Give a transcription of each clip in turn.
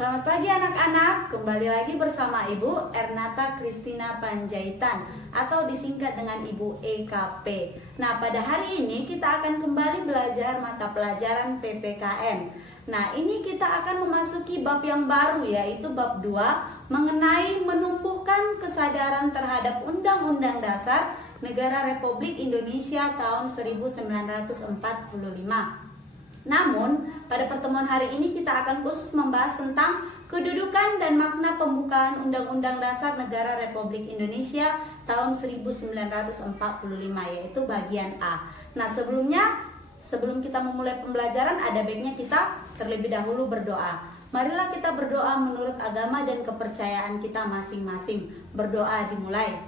Selamat pagi anak-anak, kembali lagi bersama Ibu Ernata Kristina Panjaitan atau disingkat dengan Ibu EKP. Nah, pada hari ini kita akan kembali belajar mata pelajaran PPKN. Nah, ini kita akan memasuki bab yang baru, yaitu bab 2 mengenai menumbuhkan kesadaran terhadap Undang-Undang Dasar Negara Republik Indonesia tahun 1945. Namun, pada pertemuan hari ini kita akan khusus membahas tentang kedudukan dan makna pembukaan Undang-Undang Dasar Negara Republik Indonesia tahun 1945, yaitu bagian A. Nah, sebelum kita memulai pembelajaran, ada baiknya kita terlebih dahulu berdoa. Marilah kita berdoa menurut agama dan kepercayaan kita masing-masing. Berdoa dimulai.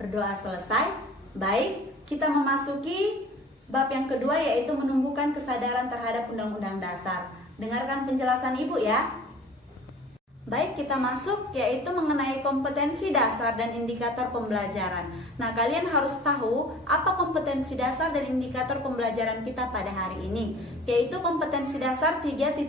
Berdoa selesai. Baik, kita memasuki bab yang kedua, yaitu menumbuhkan kesadaran terhadap Undang-Undang Dasar. Dengarkan penjelasan Ibu ya. Baik, kita masuk yaitu mengenai kompetensi dasar dan indikator pembelajaran. Nah, kalian harus tahu apa kompetensi dasar dan indikator pembelajaran kita pada hari ini. Yaitu kompetensi dasar 3.1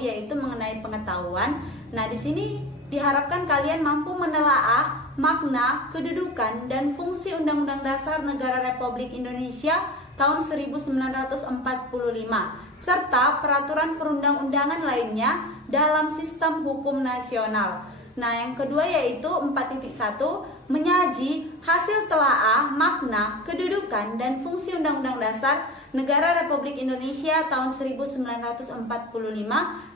yaitu mengenai pengetahuan. Nah, di sini diharapkan kalian mampu menelaah makna, kedudukan, dan fungsi Undang-Undang Dasar Negara Republik Indonesia tahun 1945 serta peraturan perundang-undangan lainnya dalam sistem hukum nasional. Nah, yang kedua yaitu 4.1 menyaji hasil telaah makna, kedudukan, dan fungsi Undang-Undang Dasar Negara Republik Indonesia tahun 1945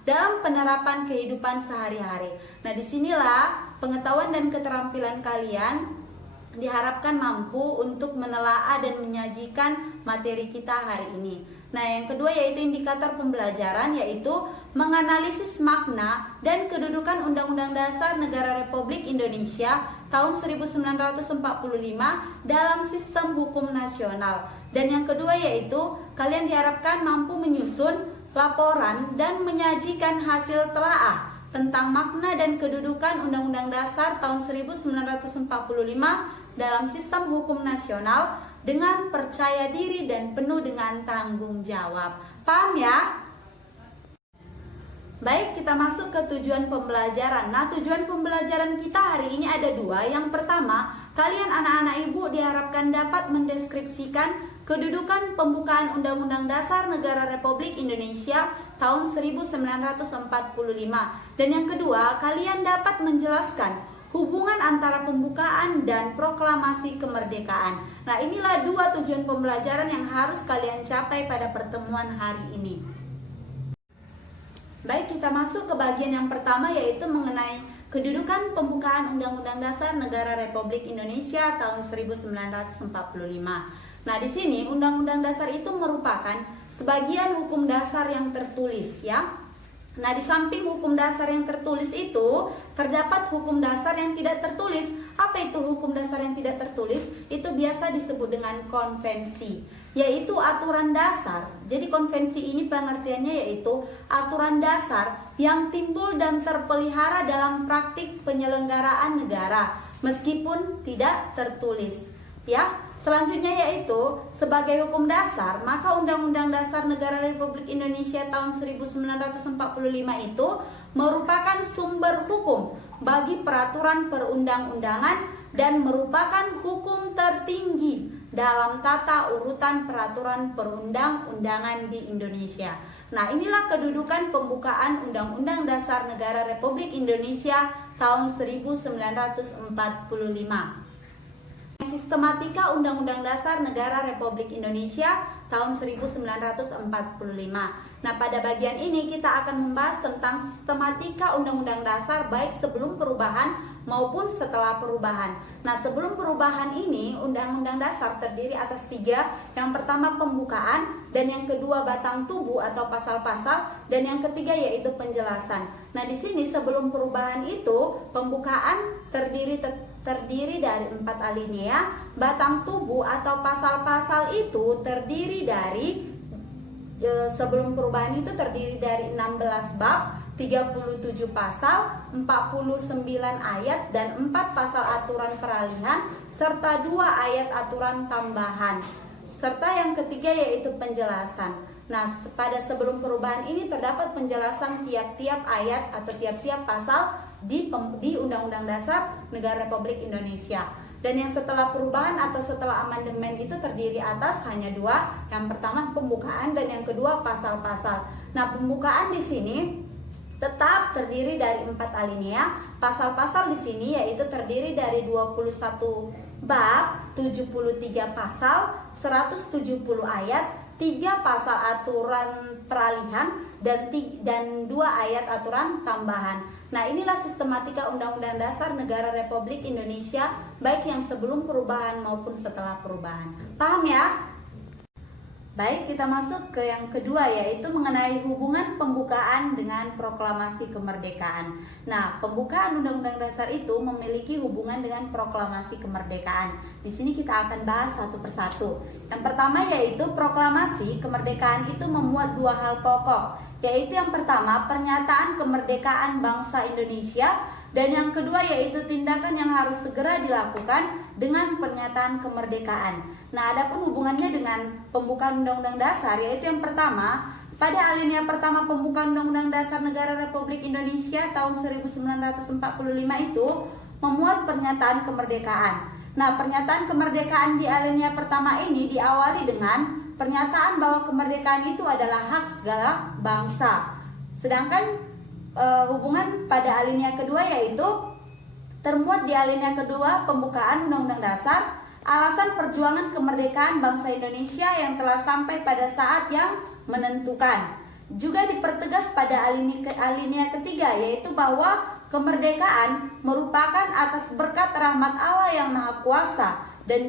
dalam penerapan kehidupan sehari-hari. Nah, disinilah pengetahuan dan keterampilan kalian diharapkan mampu untuk menelaah dan menyajikan materi kita hari ini. Nah, yang kedua yaitu indikator pembelajaran, yaitu menganalisis makna dan kedudukan Undang-Undang Dasar Negara Republik Indonesia tahun 1945 dalam sistem hukum nasional. Dan yang kedua yaitu kalian diharapkan mampu menyusun laporan dan menyajikan hasil telaah tentang makna dan kedudukan Undang-Undang Dasar tahun 1945 dalam sistem hukum nasional dengan percaya diri dan penuh dengan tanggung jawab. Paham ya? Baik, kita masuk ke tujuan pembelajaran. Nah, tujuan pembelajaran kita hari ini ada dua. Yang pertama, kalian anak-anak Ibu diharapkan dapat mendeskripsikan kedudukan pembukaan Undang-Undang Dasar Negara Republik Indonesia tahun 1945. Dan yang kedua, kalian dapat menjelaskan hubungan antara pembukaan dan proklamasi kemerdekaan. Nah, inilah dua tujuan pembelajaran yang harus kalian capai pada pertemuan hari ini. Baik, kita masuk ke bagian yang pertama, yaitu mengenai kedudukan pembukaan Undang-Undang Dasar Negara Republik Indonesia tahun 1945. Nah, di sini Undang-Undang Dasar itu merupakan sebagian hukum dasar yang tertulis ya. Nah, di samping hukum dasar yang tertulis itu terdapat hukum dasar yang tidak tertulis. Apa itu hukum dasar yang tidak tertulis? Itu biasa disebut dengan konvensi, yaitu aturan dasar. Jadi konvensi ini pengertiannya yaitu aturan dasar yang timbul dan terpelihara dalam praktik penyelenggaraan negara meskipun tidak tertulis ya. Selanjutnya yaitu sebagai hukum dasar, maka Undang-Undang Dasar Negara Republik Indonesia tahun 1945 itu merupakan sumber hukum bagi peraturan perundang-undangan dan merupakan hukum tertinggi dalam tata urutan peraturan perundang-undangan di Indonesia. Nah, inilah kedudukan pembukaan Undang-Undang Dasar Negara Republik Indonesia tahun 1945. Sistematika Undang-Undang Dasar Negara Republik Indonesia tahun 1945. Nah, pada bagian ini kita akan membahas tentang sistematika Undang-Undang Dasar baik sebelum perubahan maupun setelah perubahan. Nah, sebelum perubahan ini Undang-Undang Dasar terdiri atas 3. Yang pertama pembukaan, dan yang kedua batang tubuh atau pasal-pasal, dan yang ketiga yaitu penjelasan. Nah, di sini sebelum perubahan itu pembukaan terdiri dari 4 alinea, batang tubuh atau pasal-pasal itu terdiri dari sebelum perubahan itu terdiri dari 16 bab, 37 pasal, 49 ayat, dan 4 pasal aturan peralihan serta 2 ayat aturan tambahan. Serta yang ketiga yaitu penjelasan. Nah, pada sebelum perubahan ini terdapat penjelasan tiap-tiap ayat atau tiap-tiap pasal di Undang-Undang Dasar Negara Republik Indonesia. Dan yang setelah perubahan atau setelah amandemen itu terdiri atas hanya dua. Yang pertama pembukaan dan yang kedua pasal-pasal. Nah, pembukaan di sini tetap terdiri dari 4 alinea. Pasal-pasal di sini yaitu terdiri dari 21 bab, 73 pasal, 170 ayat, 3 pasal aturan peralihan dan 2 ayat aturan tambahan. Nah, inilah sistematika Undang-Undang Dasar Negara Republik Indonesia baik yang sebelum perubahan maupun setelah perubahan. Paham ya? Baik, kita masuk ke yang kedua yaitu mengenai hubungan pembukaan dengan proklamasi kemerdekaan. Nah, pembukaan Undang-Undang Dasar itu memiliki hubungan dengan proklamasi kemerdekaan. Di sini kita akan bahas satu persatu. Yang pertama yaitu proklamasi kemerdekaan itu memuat 2 hal pokok, yaitu yang pertama pernyataan kemerdekaan bangsa Indonesia dan yang kedua yaitu tindakan yang harus segera dilakukan dengan pernyataan kemerdekaan. Nah, adapun hubungannya dengan pembukaan Undang-Undang Dasar yaitu yang pertama, pada alinea pertama pembukaan Undang-Undang Dasar Negara Republik Indonesia tahun 1945 itu memuat pernyataan kemerdekaan. Nah, pernyataan kemerdekaan di alinea pertama ini diawali dengan pernyataan bahwa kemerdekaan itu adalah hak segala bangsa. Sedangkan hubungan pada alinea kedua yaitu termuat di alinea kedua pembukaan Undang-Undang Dasar, alasan perjuangan kemerdekaan bangsa Indonesia yang telah sampai pada saat yang menentukan. Juga dipertegas pada alinea ketiga yaitu bahwa kemerdekaan merupakan atas berkat rahmat Allah yang Maha Kuasa dan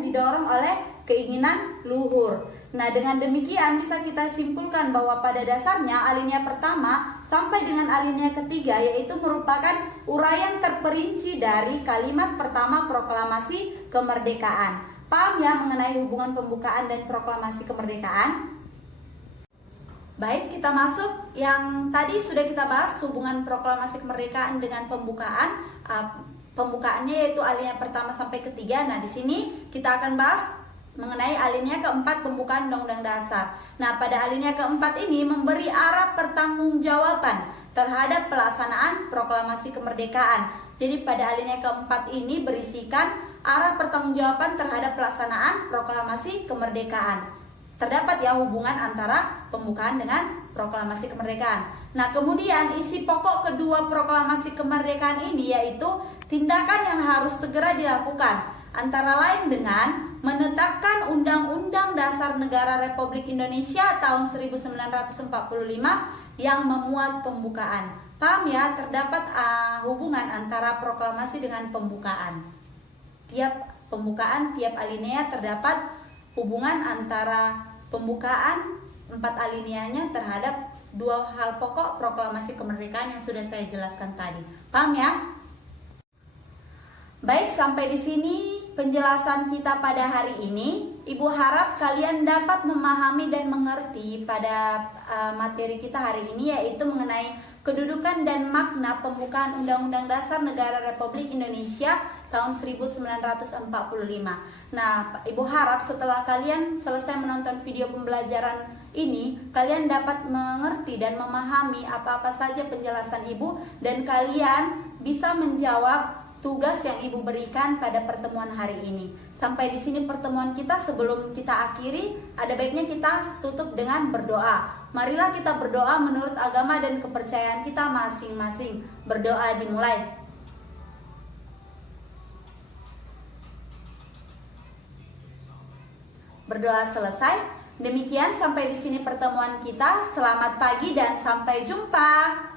didorong oleh keinginan luhur. Nah, dengan demikian bisa kita simpulkan bahwa pada dasarnya alinea pertama sampai dengan alinea ketiga yaitu merupakan uraian terperinci dari kalimat pertama proklamasi kemerdekaan. Paham ya mengenai hubungan pembukaan dan proklamasi kemerdekaan? Baik, kita masuk yang tadi sudah kita bahas hubungan proklamasi kemerdekaan dengan pembukaan. Pembukaannya yaitu alinea pertama sampai ketiga. Nah, di sini kita akan bahas mengenai alinea keempat pembukaan Undang-Undang Dasar. Nah, pada alinea keempat ini memberi arah pertanggungjawaban terhadap pelaksanaan proklamasi kemerdekaan. Jadi pada alinea keempat ini berisikan arah pertanggungjawaban terhadap pelaksanaan proklamasi kemerdekaan. Terdapat ya hubungan antara pembukaan dengan proklamasi kemerdekaan. Nah, kemudian isi pokok kedua proklamasi kemerdekaan ini yaitu tindakan yang harus segera dilakukan, antara lain dengan menetapkan Undang-Undang Dasar Negara Republik Indonesia tahun 1945 yang memuat pembukaan. Paham ya, terdapat hubungan antara proklamasi dengan pembukaan. Tiap pembukaan, tiap alinea terdapat hubungan antara pembukaan 4 alineanya terhadap 2 hal pokok proklamasi kemerdekaan yang sudah saya jelaskan tadi. Paham ya? Baik, sampai di sini penjelasan kita pada hari ini. Ibu harap kalian dapat memahami dan mengerti pada materi kita hari ini yaitu mengenai kedudukan dan makna pembukaan Undang-Undang Dasar Negara Republik Indonesia tahun 1945. Nah, Ibu harap setelah kalian selesai menonton video pembelajaran ini, kalian dapat mengerti dan memahami apa-apa saja penjelasan Ibu dan kalian bisa menjawab tugas yang Ibu berikan pada pertemuan hari ini. Sampai di sini pertemuan kita. Sebelum kita akhiri, ada baiknya kita tutup dengan berdoa. Marilah kita berdoa menurut agama dan kepercayaan kita masing-masing. Berdoa dimulai. Berdoa selesai. Demikian sampai di sini pertemuan kita. Selamat pagi dan sampai jumpa.